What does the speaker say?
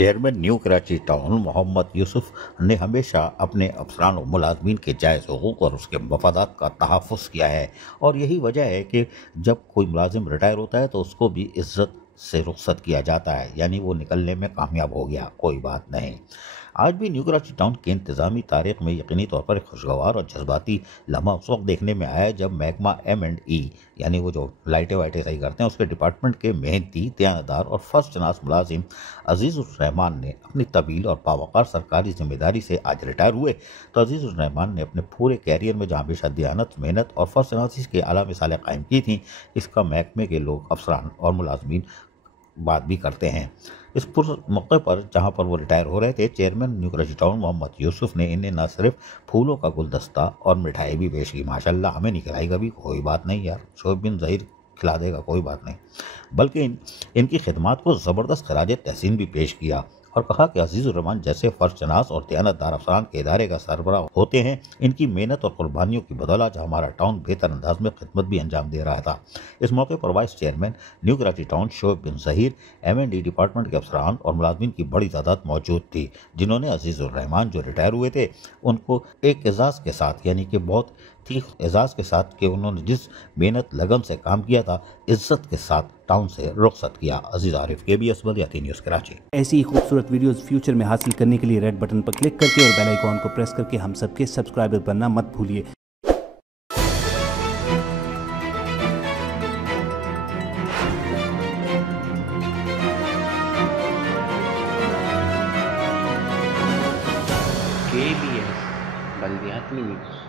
Chairman new Karachi town Mohammad Yusuf ने हमेशा अपने अफसरान और मुलाजमीन के जायज़ हुकूक और उसके मफादात का तहफ़्फ़ुज़ किया है और यही वजह है कि जब कोई मुलाजिम रिटायर होता है तो उसको भी इज़्ज़त से रुखसत किया जाता है, यानी वो निकलने में कामयाब हो गया, कोई बात नहीं। आज भी न्यू कराची टाउन की इंतज़ामी तारीख में यकीनी तौर पर एक खुशगवार और जज्बाती लम्हा उस वक्त देखने में आया जब महकमा M&E यानी वो जो लाइटें वाइटें सही करते हैं उसके डिपार्टमेंट के मेहनती, दयानतदार और फर्स्ट क्लास मुलाजिम अजीज़ुर्रहमान ने अपनी तवील और बावकार सरकारी जिम्मेदारी से आज रिटायर हुए। तो अजीज़ुर्रहमान ने अपने पूरे कैरियर में जहाँ हमेशा दयानत, मेहनत और फर्स्ट क्लास के आला मिसालें कायम की थी, इसका महकमे के लोग, अफसरान और मुलाजमीन बात भी करते हैं। इस मौके पर जहां पर वो रिटायर हो रहे थे, chairman new Karachi town Mohammad Yusuf ने इन्हें न सिर्फ फूलों का गुलदस्ता और मिठाई भी पेश की। माशाल्लाह, हमें नहीं खिलाई कभी, कोई बात नहीं यार, शोएब बिन ज़हीर खिला देगा, कोई बात नहीं, बल्कि इनकी खिदमात को ज़बरदस्त खराज तहसीन भी पेश किया और कहा कि अजीज़ुर्रहमान जैसे फर्जशनास और दयानतदार अफसरान के इदारे का सरबराह होते हैं, इनकी मेहनत और कुर्बानियों की बदौलत हमारा टाउन बेहतर अंदाज में खिदमत भी अंजाम दे रहा था। इस मौके पर vice chairman new Karachi town Shoaib bin Zaheer, M&E department के अफसरान और मुलाजमीन की बड़ी तादाद मौजूद थी, जिन्होंने अजीज़ुर्रहमान जो रिटायर हुए थे उनको एक एजाज़ के साथ, यानी कि बहुत ठीक एजाज़ के साथ कि उन्होंने जिस मेहनत लगन से काम किया था, इज्जत के साथ टाउन से रुखसत किया। अजीज आरिफ, KBS बदियाती न्यूज़ कराची। ऐसी ही खूबसूरत वीडियोस फ्यूचर में हासिल करने के लिए रेड बटन पर क्लिक करके और बेल आइकॉन को प्रेस करके हम सबके सब्सक्राइबर बनना मत भूलिए। KBS बल्दियाती न्यूज़।